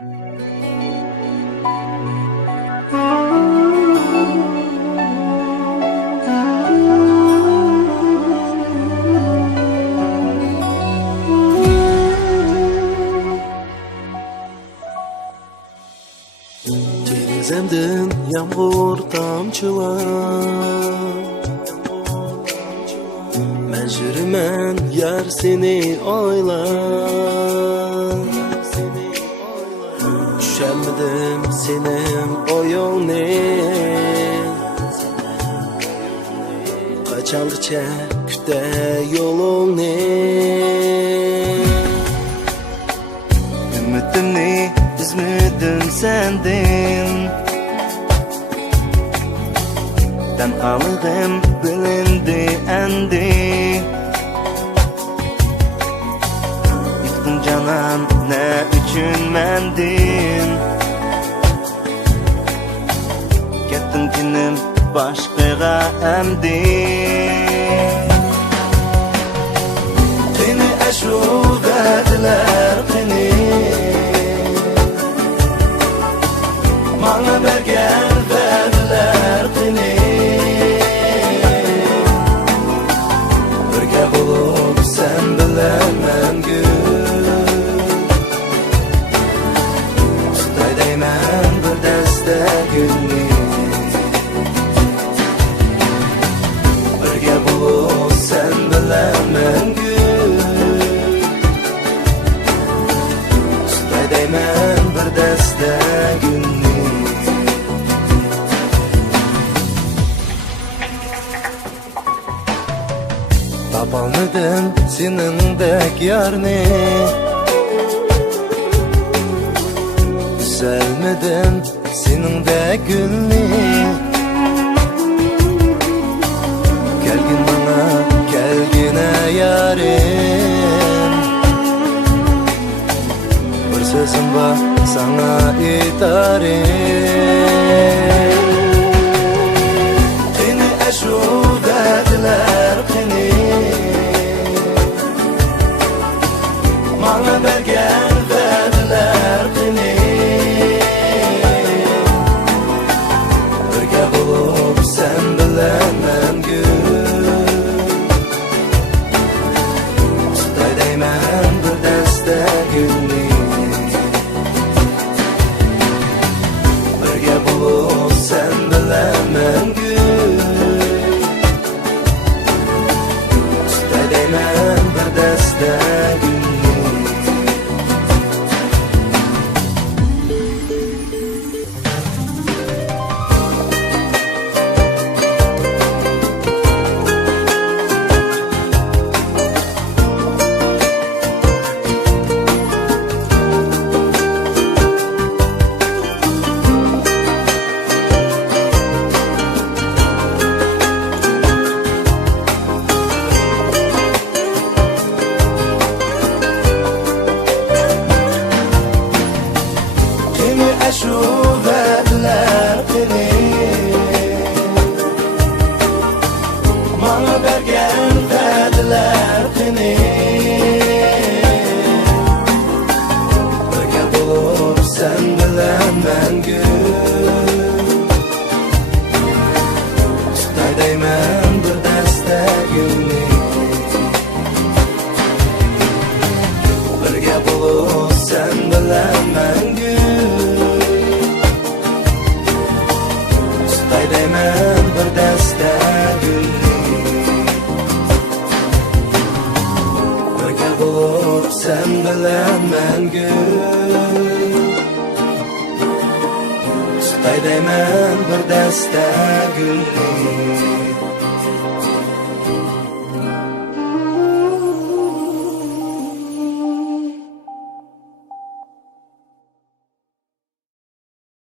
Denizimden yağmur tamçılar, men yürümen yar seni oylar. Düşemedim senin o yolunu, kaçaldıça küte yolunu. Ümitimni üzmedim sendin, tenhalığım bilindi endi. Yıktın canan ne üçün mendin, kettin günüm başkaya emdi. Beni eşu verdiler beni, bana bergen verdiler beni. Birge bulup sen bilemem gül, tutay deymen bir deste gülni. Birge bulup sen bilemem gül, tutay deymen bir deste gülni. Tapalmadım senindek yarını, güzelmedim senindek gülni. Gelgin bana, gelgine yarim, bir sözüm var sana itarim. Beni eşu verdiler beni, bana bergen verdiler beni. Birge bulup sen bilemem gül, tutay deymen bir deste gülni. Birge bulup sen bilemem gül, tutay deymen bir deste gülni. Eşu verdiler beni, bana bergen verdiler beni. Birge bulup sen bilemem gül, tutay deymen bir deste gülni. Birge bulup sen bilemem gül, tutay deymen bir deste gülni. Birge bulup sen bilemem gül, tutay deymen bir deste gülni.